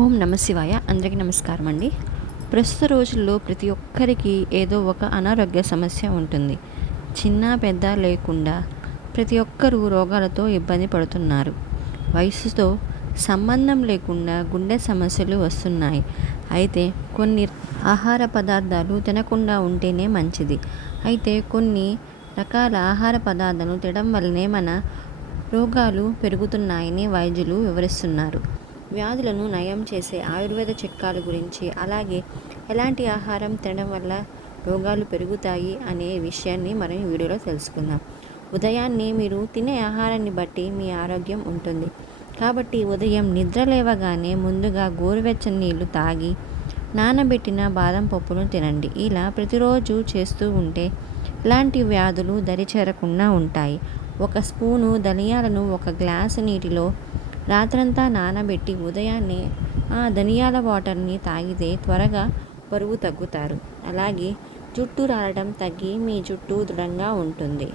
ఓం నమ శివాయ. అందరికీ నమస్కారం అండి. ప్రస్తుత రోజుల్లో ప్రతి ఒక్కరికి ఏదో ఒక అనారోగ్య సమస్య ఉంటుంది. చిన్న పెద్ద లేకుండా ప్రతి ఒక్కరూ రోగాలతో ఇబ్బంది పడుతున్నారు. వయసుతో సంబంధం లేకుండా గుండె సమస్యలు వస్తున్నాయి. అయితే కొన్ని ఆహార పదార్థాలు తినకుండా ఉంటేనే మంచిది. అయితే కొన్ని రకాల ఆహార పదార్థాలు తినడం వల్లనే మన రోగాలు పెరుగుతున్నాయని వైద్యులు వివరిస్తున్నారు. వ్యాధులను నయం చేసే ఆయుర్వేద చిట్కాల గురించి అలాగే ఎలాంటి ఆహారం తినడం వల్ల రోగాలు పెరుగుతాయి అనే విషయాన్ని మనం ఈ వీడియోలో తెలుసుకుందాం. ఉదయాన్నే మీరు తినే ఆహారాన్ని బట్టి మీ ఆరోగ్యం ఉంటుంది. కాబట్టి ఉదయం నిద్ర లేవగానే ముందుగా గోరువెచ్చని నీళ్ళు తాగి నానబెట్టిన బాదం పప్పును తినండి. ఇలా ప్రతిరోజు చేస్తూ ఉంటే ఇలాంటి వ్యాధులు దరిచేరకుండా ఉంటాయి. ఒక స్పూను ధనియాలను ఒక గ్లాసు నీటిలో రాత్రంతా నానబెట్టి ఉదయాన్నే ఆ ధనియాల వాటర్ని తాగితే త్వరగా బరువు తగ్గుతారు. అలాగే జుట్టు రాలడం తగ్గి మీ జుట్టు దృఢంగా ఉంటుంది.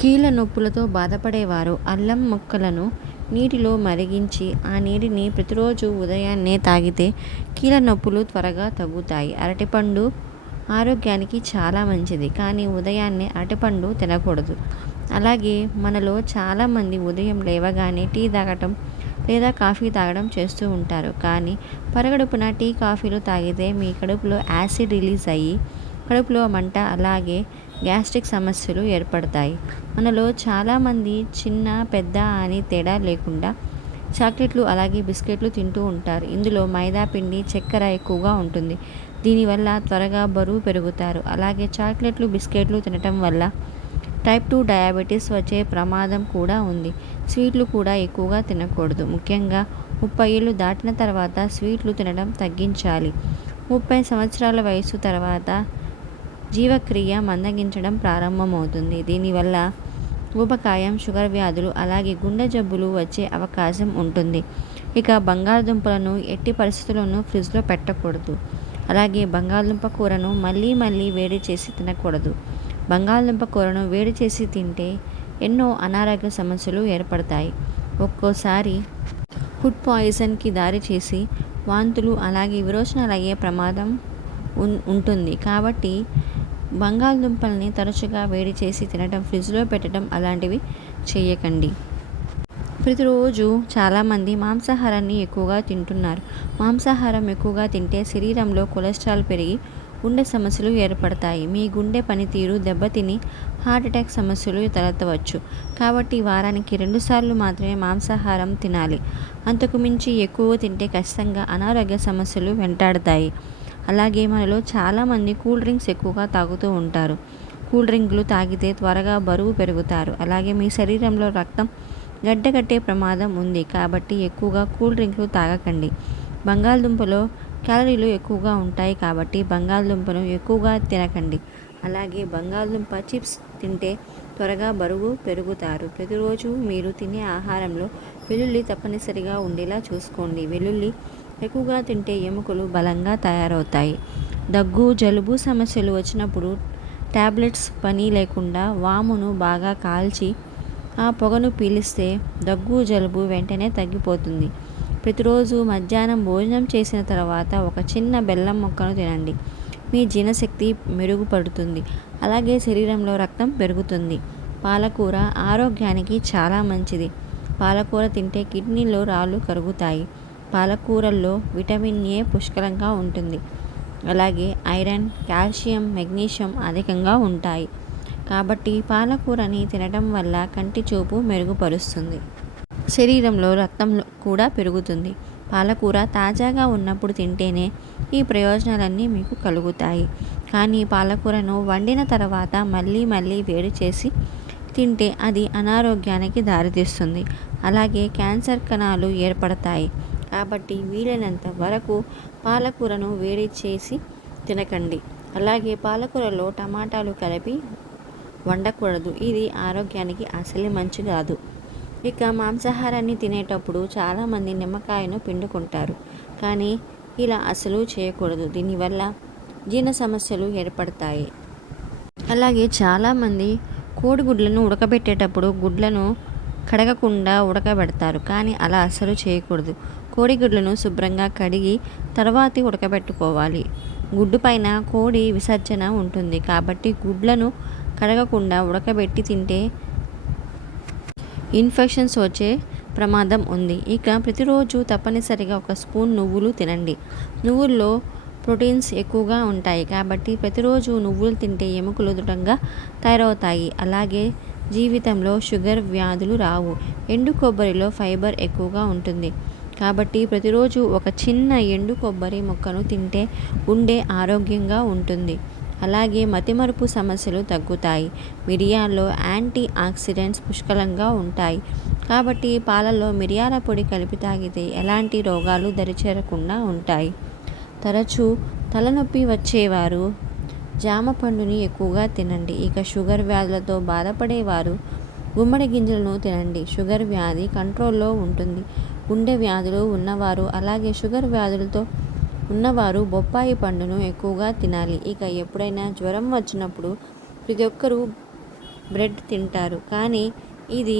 కీళ్ళ నొప్పులతో బాధపడేవారు అల్లం ముక్కలను నీటిలో మరిగించి ఆ నీటిని ప్రతిరోజు ఉదయాన్నే తాగితే కీళ్ళ నొప్పులు త్వరగా తగ్గుతాయి. అరటిపండు ఆరోగ్యానికి చాలా మంచిది కానీ ఉదయాన్నే అరటిపండు తినకూడదు. అలాగే మనలో చాలామంది ఉదయం లేవగానే టీ తాగటం లేదా కాఫీ తాగడం చేస్తూ ఉంటారు. కానీ పరగడుపున టీ కాఫీలు తాగితే మీ కడుపులో యాసిడ్ రిలీజ్ అయ్యి కడుపులో మంట అలాగే గ్యాస్ట్రిక్ సమస్యలు ఏర్పడతాయి. మనలో చాలామంది చిన్న పెద్ద అని తేడా లేకుండా చాక్లెట్లు అలాగే బిస్కెట్లు తింటూ ఉంటారు. ఇందులో మైదా పిండి చక్కెర ఎక్కువగా ఉంటుంది. దీనివల్ల త్వరగా బరువు పెరుగుతారు. అలాగే చాక్లెట్లు బిస్కెట్లు తినటం వల్ల టైప్ టూ డయాబెటీస్ వచ్చే ప్రమాదం కూడా ఉంది. స్వీట్లు కూడా ఎక్కువగా తినకూడదు. ముఖ్యంగా ముప్పై ఏళ్ళు దాటిన తర్వాత స్వీట్లు తినడం తగ్గించాలి. ముప్పై సంవత్సరాల వయసు తర్వాత జీవక్రియ మందగించడం ప్రారంభమవుతుంది. దీనివల్ల ఊబకాయం షుగర్ వ్యాధులు అలాగే గుండె జబ్బులు వచ్చే అవకాశం ఉంటుంది. ఇక బంగాళదుంపలను ఎట్టి పరిస్థితుల్లోనూ ఫ్రిడ్జ్లో పెట్టకూడదు. అలాగే బంగాళదుంప కూరను మళ్ళీ మళ్ళీ వేడి చేసి తినకూడదు. బంగాళదుంప కూరను వేడి చేసి తింటే ఎన్నో అనారోగ్య సమస్యలు ఏర్పడతాయి. ఒక్కోసారి ఫుడ్ పాయిజన్కి దారి చేసి వాంతులు అలాగే విరోచనాలు అయ్యే ప్రమాదం ఉంటుంది. కాబట్టి బంగాళదుంపల్ని తరచుగా వేడి చేసి తినడం ఫ్రిడ్జ్లో పెట్టడం అలాంటివి చేయకండి. ప్రతిరోజు చాలామంది మాంసాహారాన్ని ఎక్కువగా తింటున్నారు. మాంసాహారం ఎక్కువగా తింటే శరీరంలో కొలెస్ట్రాల్ పెరిగి గుండె సమస్యలు ఏర్పడతాయి. మీ గుండె పనితీరు దెబ్బతిని హార్ట్ అటాక్ సమస్యలు తలెత్తవచ్చు. కాబట్టి వారానికి రెండుసార్లు మాత్రమే మాంసాహారం తినాలి. అంతకు మించి ఎక్కువ తింటే ఖచ్చితంగా అనారోగ్య సమస్యలు వెంటాడతాయి. అలాగే మనలో చాలామంది కూల్ డ్రింక్స్ ఎక్కువగా తాగుతూ ఉంటారు. కూల్ డ్రింకులు తాగితే త్వరగా బరువు పెరుగుతారు. అలాగే మీ శరీరంలో రక్తం గడ్డగట్టే ప్రమాదం ఉంది. కాబట్టి ఎక్కువగా కూల్ డ్రింక్లు తాగకండి. బంగాళదుంపలో క్యాలరీలు ఎక్కువగా ఉంటాయి కాబట్టి బంగాళదుంపను ఎక్కువగా తినకండి. అలాగే బంగాళదుంప చిప్స్ తింటే త్వరగా బరువు పెరుగుతారు. ప్రతిరోజు మీరు తినే ఆహారంలో వెల్లుల్లి తప్పనిసరిగా ఉండేలా చూసుకోండి. వెల్లుల్లి ఎక్కువగా తింటే ఎముకలు బలంగా తయారవుతాయి. దగ్గు జలుబు సమస్యలు వచ్చినప్పుడు ట్యాబ్లెట్స్ పని లేకుండా వామును బాగా కాల్చి ఆ పొగను పీలిస్తే దగ్గు జలుబు వెంటనే తగ్గిపోతుంది. ప్రతిరోజు మధ్యాహ్నం భోజనం చేసిన తర్వాత ఒక చిన్న బెల్లం మొక్కను తినండి. మీ జీర్ణశక్తి మెరుగుపడుతుంది. అలాగే శరీరంలో రక్తం పెరుగుతుంది. పాలకూర ఆరోగ్యానికి చాలా మంచిది. పాలకూర తింటే కిడ్నీలో రాళ్ళు కరుగుతాయి. పాలకూరల్లో విటమిన్ ఏ పుష్కలంగా ఉంటుంది. అలాగే ఐరన్ కాల్షియం మెగ్నీషియం అధికంగా ఉంటాయి. కాబట్టి పాలకూరని తినడం వల్ల కంటి చూపు మెరుగుపరుస్తుంది. శరీరంలో రక్తం కూడా పెరుగుతుంది. పాలకూర తాజాగా ఉన్నప్పుడు తింటేనే ఈ ప్రయోజనాలన్నీ మీకు కలుగుతాయి. కానీ పాలకూరను వండిన తర్వాత మళ్ళీ మళ్ళీ వేడి చేసి తింటే అది అనారోగ్యానికి దారితీస్తుంది. అలాగే క్యాన్సర్ కణాలు ఏర్పడతాయి. కాబట్టి వీలైనంత వరకు పాలకూరను వేడి చేసి తినకండి. అలాగే పాలకూరలో టమాటాలు కలిపి వండకూడదు. ఇది ఆరోగ్యానికి అసలే మంచి కాదు ఇక మాంసాహారాన్ని తినేటప్పుడు చాలామంది నిమ్మకాయను పిండుకుంటారు. కానీ ఇలా అసలు చేయకూడదు. దీనివల్ల జీర్ణ సమస్యలు ఏర్పడతాయి. అలాగే చాలామంది కోడిగుడ్లను ఉడకబెట్టేటప్పుడు గుడ్లను కడగకుండా ఉడకబెడతారు. కానీ అలా అస్సలు చేయకూడదు. కోడిగుడ్లను శుభ్రంగా కడిగి తర్వాతి ఉడకబెట్టుకోవాలి. గుడ్డు పైన కోడి విసర్జన ఉంటుంది. కాబట్టి గుడ్లను కడగకుండా ఉడకబెట్టి తింటే ఇన్ఫెక్షన్స్ వచ్చే ప్రమాదం ఉంది. ఇక ప్రతిరోజు తప్పనిసరిగా ఒక స్పూన్ నువ్వులు తినండి. నువ్వుల్లో ప్రోటీన్స్ ఎక్కువగా ఉంటాయి కాబట్టి ప్రతిరోజు నువ్వులు తింటే ఎముకలు దృఢంగా తయారవుతాయి. అలాగే జీవితంలో షుగర్ వ్యాధులు రావు. ఎండు కొబ్బరిలో ఫైబర్ ఎక్కువగా ఉంటుంది. కాబట్టి ప్రతిరోజు ఒక చిన్న ఎండు కొబ్బరి మొక్కను తింటే ఉండే ఆరోగ్యంగా ఉంటుంది. అలాగే మతిమరుపు సమస్యలు తగ్గుతాయి. మిరియాల్లో యాంటీ ఆక్సిడెంట్స్ పుష్కలంగా ఉంటాయి. కాబట్టి పాలలో మిరియాల పొడి కలిపి తాగితే ఎలాంటి రోగాలు దరిచేరకుండా ఉంటాయి. తరచూ తలనొప్పి వచ్చేవారు. జామ పండుని ఎక్కువగా తినండి. ఇక షుగర్ వ్యాధులతో బాధపడేవారు. గుమ్మడి గింజలను తినండి. షుగర్ వ్యాధి కంట్రోల్లో ఉంటుంది. గుండె వ్యాధులు ఉన్నవారు అలాగే షుగర్ వ్యాధులతో ఉన్నవారు బొప్పాయి పండును ఎక్కువగా తినాలి. ఇక ఎప్పుడైనా జ్వరం వచ్చినప్పుడు ప్రతి ఒక్కరూ బ్రెడ్ తింటారు. కానీ ఇది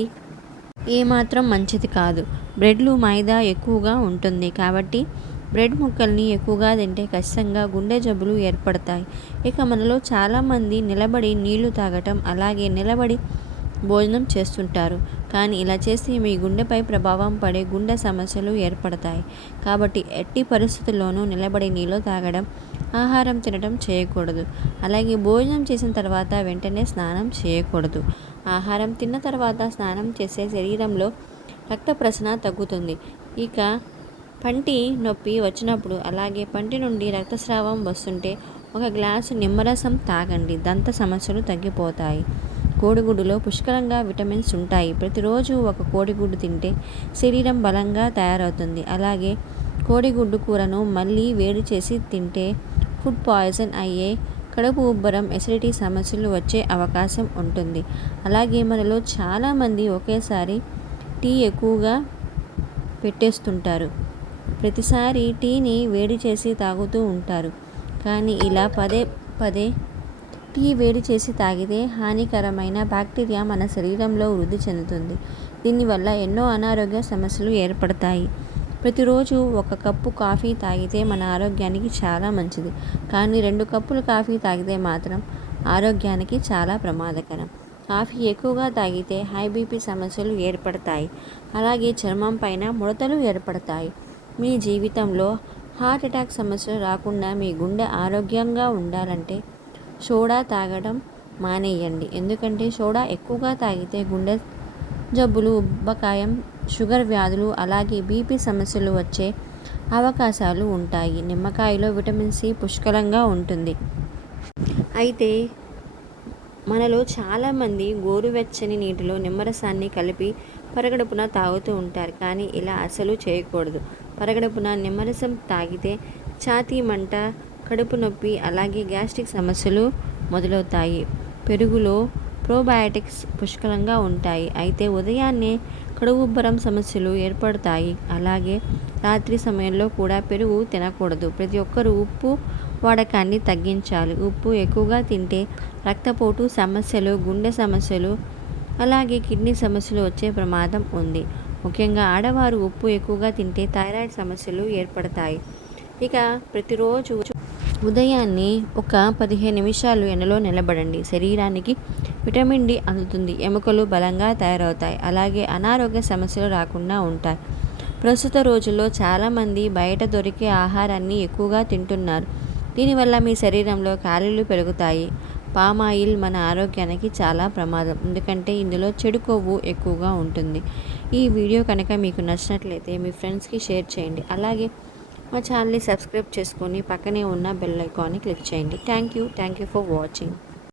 ఏమాత్రం మంచిది కాదు. బ్రెడ్లు మైదా ఎక్కువగా ఉంటుంది కాబట్టి బ్రెడ్ ముక్కల్ని ఎక్కువగా తింటే ఖచ్చితంగా గుండె జబ్బులు ఏర్పడతాయి. ఇక మనలో చాలామంది నిలబడి నీళ్ళు తాగటం అలాగే నిలబడి భోజనం చేస్తుంటారు. కానీ ఇలా చేస్తే మీ గుండెపై ప్రభావం పడే గుండె సమస్యలు ఏర్పడతాయి. కాబట్టి ఎట్టి పరిస్థితుల్లోనూ నిలబడి నీళ్ళు తాగడం ఆహారం తినడం చేయకూడదు. అలాగే భోజనం చేసిన తర్వాత వెంటనే స్నానం చేయకూడదు. ఆహారం తిన్న తర్వాత స్నానం చేసే శరీరంలో రక్త ప్రసరణ తగ్గుతుంది. ఇక పంటి నొప్పి వచ్చినప్పుడు అలాగే పంటి నుండి రక్తస్రావం వస్తుంటే ఒక గ్లాసు నిమ్మరసం తాగండి. దంత సమస్యలు తగ్గిపోతాయి. కోడిగుడ్డులో పుష్కలంగా విటమిన్స్ ఉంటాయి. ప్రతిరోజు ఒక కోడిగుడ్డు తింటే శరీరం బలంగా తయారవుతుంది. అలాగే కోడిగుడ్డు కూరను మళ్ళీ వేడి చేసి తింటే ఫుడ్ పాయిజన్ అయ్యే కడుపు ఉబ్బరం ఎసిడిటీ సమస్యలు వచ్చే అవకాశం ఉంటుంది. అలాగే మనలో చాలామంది ఒకేసారి టీ ఎక్కువగా పెట్టేస్తుంటారు. ప్రతిసారి టీని వేడి చేసి తాగుతూ ఉంటారు. కానీ ఇలా పదే పదే టీ వేడి చేసి తాగితే హానికరమైన బ్యాక్టీరియా మన శరీరంలో వృద్ధి చెందుతుంది. దీనివల్ల ఎన్నో అనారోగ్య సమస్యలు ఏర్పడతాయి. ప్రతిరోజు ఒక కప్పు కాఫీ తాగితే మన ఆరోగ్యానికి చాలా మంచిది. కానీ రెండు కప్పులు కాఫీ తాగితే మాత్రం ఆరోగ్యానికి చాలా ప్రమాదకరం. కాఫీ ఎక్కువగా తాగితే హై బీపీ సమస్యలు ఏర్పడతాయి. అలాగే చర్మం పైన ముడతలు ఏర్పడతాయి. మీ జీవితంలో హార్ట్ అటాక్ సమస్యలు రాకుండా మీ గుండె ఆరోగ్యంగా ఉండాలంటే సోడా తాగడం మానేయండి. ఎందుకంటే సోడా ఎక్కువగా తాగితే గుండె జబ్బులు ఉబ్బకాయం షుగర్ వ్యాధులు అలాగే బీపీ సమస్యలు వచ్చే అవకాశాలు ఉంటాయి. నిమ్మకాయలో విటమిన్ సి పుష్కలంగా ఉంటుంది. అయితే మనలో చాలామంది గోరువెచ్చని నీటిలో నిమ్మరసాన్ని కలిపి పరగడుపున తాగుతూ ఉంటారు. కానీ ఇలా అసలు చేయకూడదు. పరగడుపున నిమ్మరసం తాగితే ఛాతీ మంట కడుపు నొప్పి అలాగే గ్యాస్ట్రిక్ సమస్యలు మొదలవుతాయి. పెరుగులో ప్రోబయాటిక్స్ పుష్కలంగా ఉంటాయి. అయితే ఉదయాన్నే కడుగుబ్బరం సమస్యలు ఏర్పడతాయి. అలాగే రాత్రి సమయంలో కూడా పెరుగు తినకూడదు. ప్రతి ఒక్కరూ ఉప్పు వాడకాన్ని తగ్గించాలి. ఉప్పు ఎక్కువగా తింటే రక్తపోటు సమస్యలు గుండె సమస్యలు అలాగే కిడ్నీ సమస్యలు వచ్చే ప్రమాదం ఉంది. ముఖ్యంగా ఆడవారు ఉప్పు ఎక్కువగా తింటే థైరాయిడ్ సమస్యలు ఏర్పడతాయి. ఇక ప్రతిరోజు ఉదయాన్నే ఒక పదిహేను నిమిషాలు ఎండలో నిలబడండి. శరీరానికి విటమిన్ డి అందుతుంది. ఎముకలు బలంగా తయారవుతాయి. అలాగే అనారోగ్య సమస్యలు రాకుండా ఉంటాయి. ప్రస్తుత రోజుల్లో చాలామంది బయట దొరికే ఆహారాన్ని ఎక్కువగా తింటున్నారు. దీనివల్ల మీ శరీరంలో క్యాలరీలు పెరుగుతాయి. పామాయిల్ మన ఆరోగ్యానికి చాలా ప్రమాదం. ఎందుకంటే ఇందులో చెడు కొవ్వు ఎక్కువగా ఉంటుంది. ఈ వీడియో కనుక మీకు నచ్చినట్లయితే మీ ఫ్రెండ్స్కి షేర్ చేయండి. అలాగే మా ఛానల్ని సబ్స్క్రైబ్ చేసుకొని పక్కనే ఉన్న బెల్ ఐకాన్ని క్లిక్ చేయండి. Thank you. Thank you for watching.